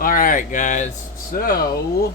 Alright, guys, so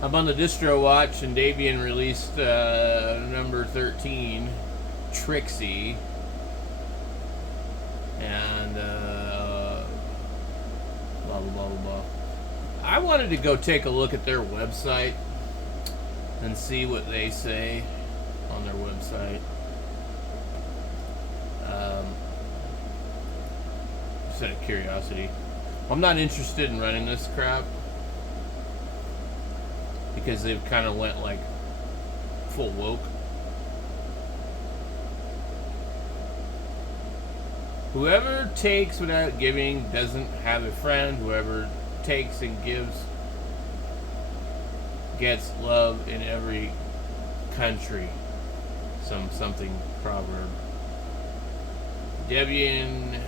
I'm on the distro watch, and Debian released number 13, Trixie, and blah, blah, blah, blah, blah. I wanted to go take a look at their website and see what they say on their website. Just out of curiosity. I'm not interested in running this crap because they've kind of went like full woke. Whoever takes without giving doesn't have a friend. Whoever takes and gives gets love in every country. Something proverb. Debian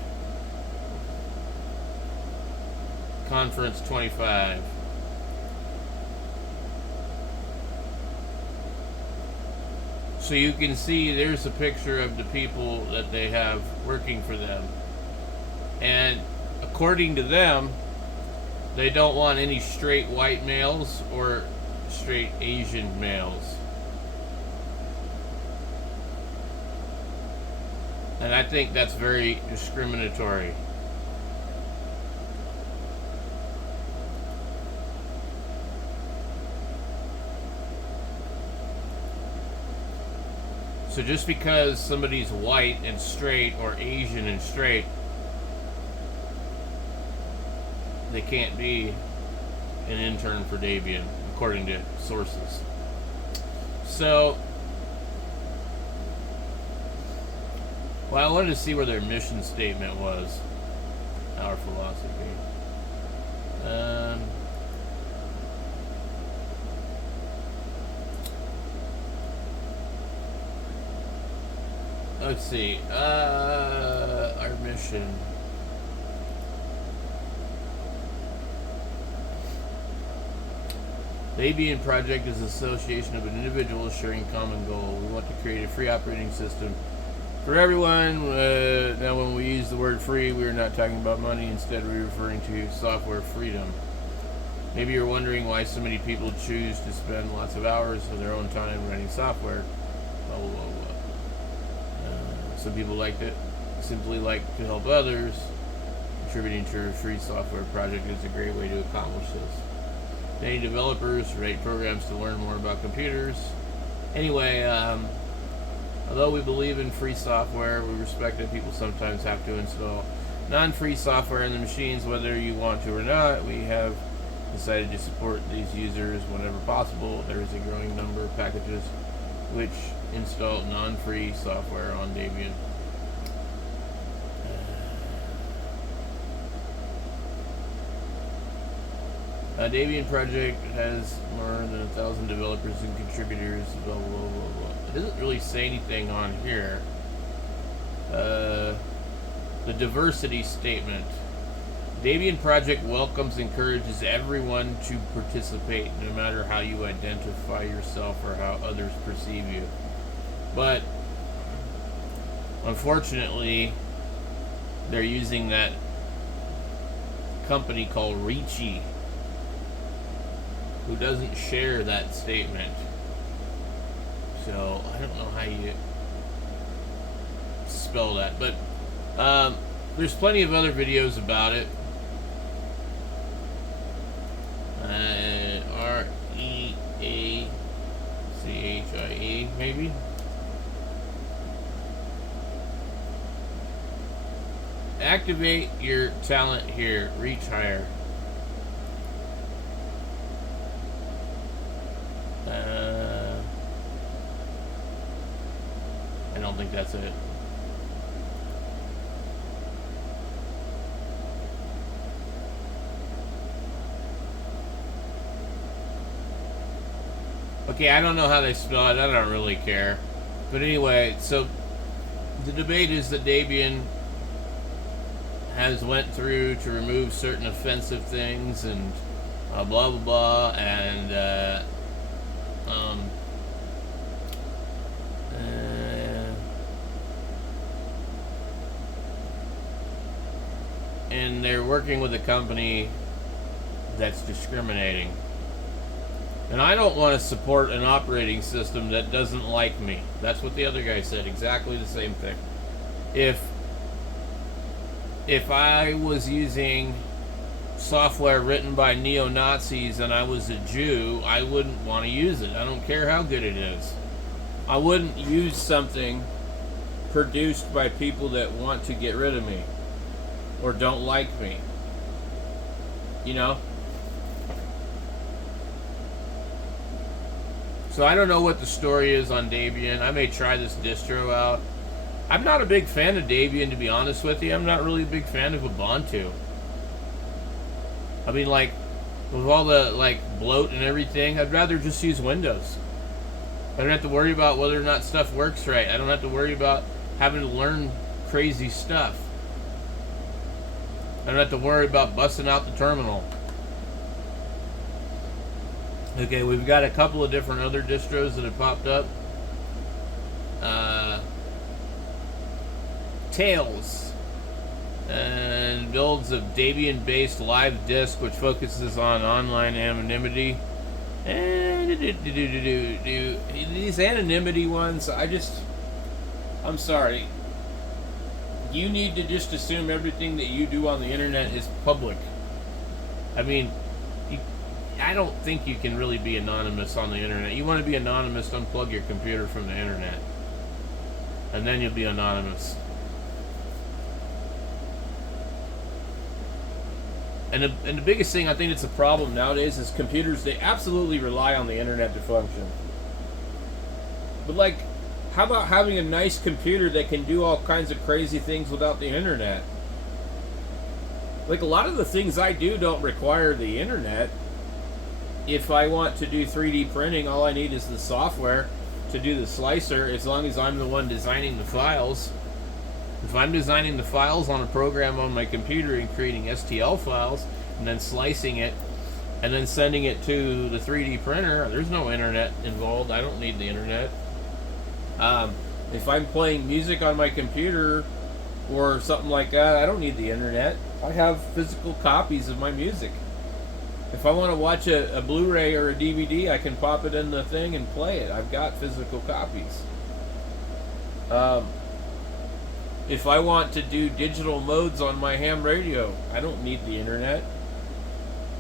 Conference 25. So you can see there's a picture of the people that they have working for them. And according to them, they don't want any straight white males or straight Asian males. And I think that's very discriminatory. So just because somebody's white and straight or Asian and straight, they can't be an intern for Debian, according to sources. So, well, I wanted to see where their mission statement was. Our philosophy. Let's see. Our mission. The Debian project is an association of individuals sharing a common goal. We want to create a free operating system for everyone. Now, when we use the word free, we are not talking about money. Instead, we're referring to software freedom. Maybe you're wondering why so many people choose to spend lots of hours of their own time writing software. Blah, blah, blah, blah. Some people simply like to help others. Contributing to a free software project is a great way to accomplish this. Many developers write programs to learn more about computers. Anyway, although we believe in free software, we respect that people sometimes have to install non-free software in the machines, whether you want to or not. We have decided to support these users whenever possible. There is a growing number of packages which install non-free software on Debian. Debian project has more than 1,000 developers and contributors. Blah, blah, blah, blah. It doesn't really say anything on here. The diversity statement. Debian project welcomes and encourages everyone to participate, no matter how you identify yourself or how others perceive you. But unfortunately, they're using that company called Ricci, who doesn't share that statement. So I don't know how you spell that, but there's plenty of other videos about it. REACHIE, maybe. Activate your talent here. Reach higher. I don't think that's it. Okay, I don't know how they spell it. I don't really care. But anyway, so the debate is that Debian has went through to remove certain offensive things and blah blah blah, and in and they're working with a company that's discriminating. And I don't want to support an operating system that doesn't like me. That's what the other guy said, exactly the same thing. If I was using software written by neo-Nazis and I was a Jew, I wouldn't want to use it. I don't care how good it is. I wouldn't use something produced by people that want to get rid of me or don't like me. You know? So I don't know what the story is on Debian. I may try this distro out. I'm not a big fan of Debian, to be honest with you. I'm not really a big fan of Ubuntu. I mean, like, with all the, like, bloat and everything, I'd rather just use Windows. I don't have to worry about whether or not stuff works right. I don't have to worry about having to learn crazy stuff. I don't have to worry about busting out the terminal. Okay, we've got a couple of different other distros that have popped up. Tails and builds of Debian-based live disk, which focuses on online anonymity. And these anonymity ones, I'm sorry. You need to just assume everything that you do on the internet is public. I mean, I don't think you can really be anonymous on the internet. You want to be anonymous, unplug your computer from the internet. And then you'll be anonymous. And the biggest thing I think it's a problem nowadays is computers, they absolutely rely on the internet to function. But like, how about having a nice computer that can do all kinds of crazy things without the internet? Like, a lot of the things I do don't require the internet. If I want to do 3D printing, all I need is the software to do the slicer, as long as I'm the one designing the files. If I'm designing the files on a program on my computer and creating STL files and then slicing it and then sending it to the 3D printer, there's no internet involved. I don't need the internet. If I'm playing music on my computer or something like that, I don't need the internet. I have physical copies of my music. If I want to watch a Blu-ray or a DVD, I can pop it in the thing and play it. I've got physical copies. If I want to do digital modes on my ham radio, I don't need the internet.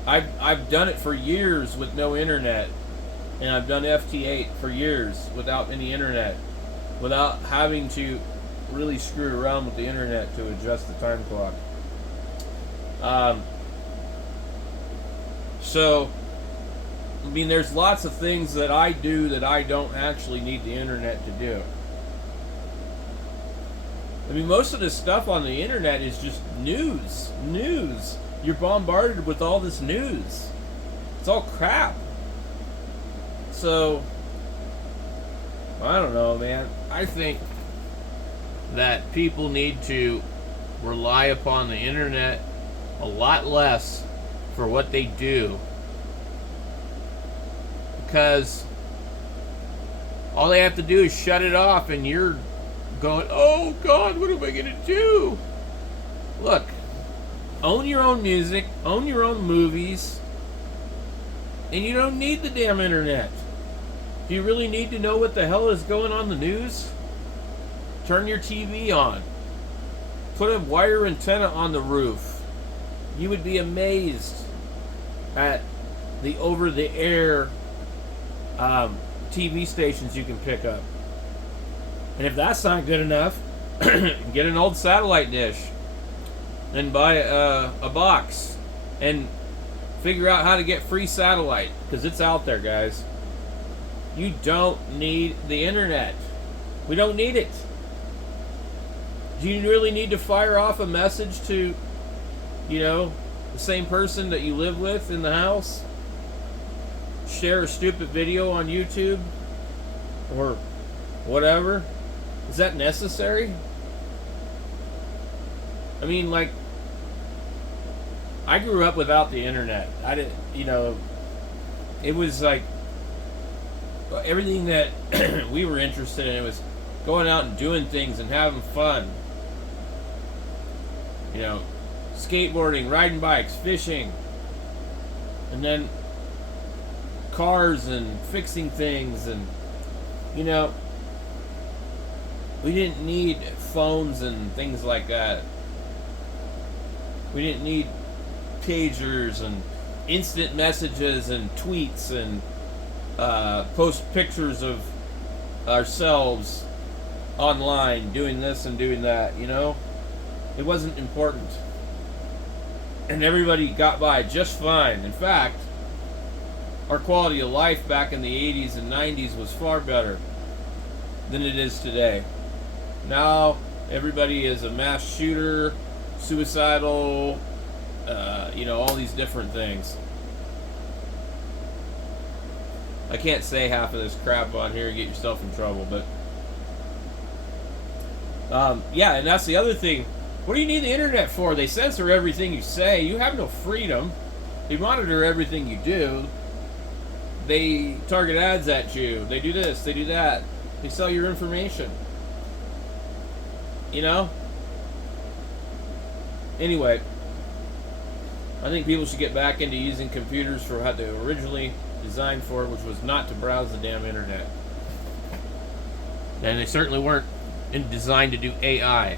I've done it for years with no internet, and I've done FT8 for years without any internet, without having to really screw around with the internet to adjust the time clock. So, I mean, there's lots of things that I do that I don't actually need the internet to do. I mean, most of this stuff on the internet is just news. News. You're bombarded with all this news. It's all crap. So, I don't know, man. I think that people need to rely upon the internet a lot less for what they do. Because all they have to do is shut it off and you're going, oh God, what am I going to do? Look, own your own music, own your own movies, and you don't need the damn internet. Do you really need to know what the hell is going on in the news? Turn your TV on. Put a wire antenna on the roof. You would be amazed at the over-the-air TV stations you can pick up. And if that's not good enough, get an old satellite dish and buy a box and figure out how to get free satellite, because it's out there, guys. You don't need the internet. We don't need it. Do you really need to fire off a message to, the same person that you live with in the house? Share a stupid video on YouTube or whatever? Is that necessary? I mean, like, I grew up without the internet. I didn't, it was like everything that we were interested in. It was going out and doing things and having fun. skateboarding, riding bikes, fishing, and then cars and fixing things. And you know, we didn't need phones and things like that. We didn't need pagers and instant messages and tweets and post pictures of ourselves online doing this and doing that, you know? It wasn't important. And everybody got by just fine. In fact, our quality of life back in the 80s and 90s was far better than it is today. Now, everybody is a mass shooter, suicidal, you know, all these different things. I can't say half of this crap on here and get yourself in trouble, but yeah, and that's the other thing. What do you need the internet for? They censor everything you say. You have no freedom. They monitor everything you do. They target ads at you. They do this, they do that. They sell your information. You know? Anyway, I think people should get back into using computers for what they were originally designed for, which was not to browse the damn internet. And they certainly weren't designed to do AI.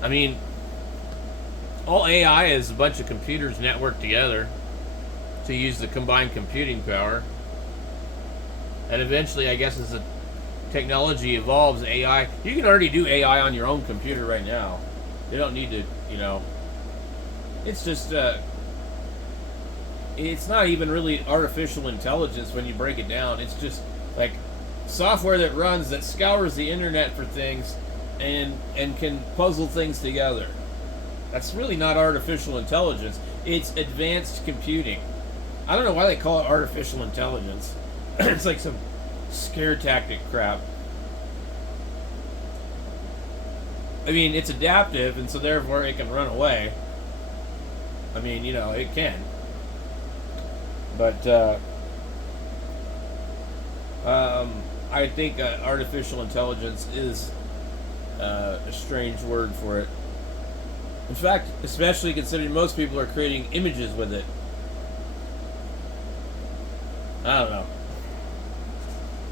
I mean, all AI is a bunch of computers networked together to use the combined computing power. And eventually, I guess, as the technology evolves, AI, you can already do AI on your own computer right now. You don't need to, you know, it's just, it's not even really artificial intelligence when you break it down. It's just like software that runs, that scours the internet for things and can puzzle things together. That's really not artificial intelligence. It's advanced computing. I don't know why they call it artificial intelligence. It's like some scare tactic crap. I mean, it's adaptive, and so therefore it can run away. I mean, you know, it can. But I think artificial intelligence is a strange word for it. In fact, especially considering most people are creating images with it. I don't know.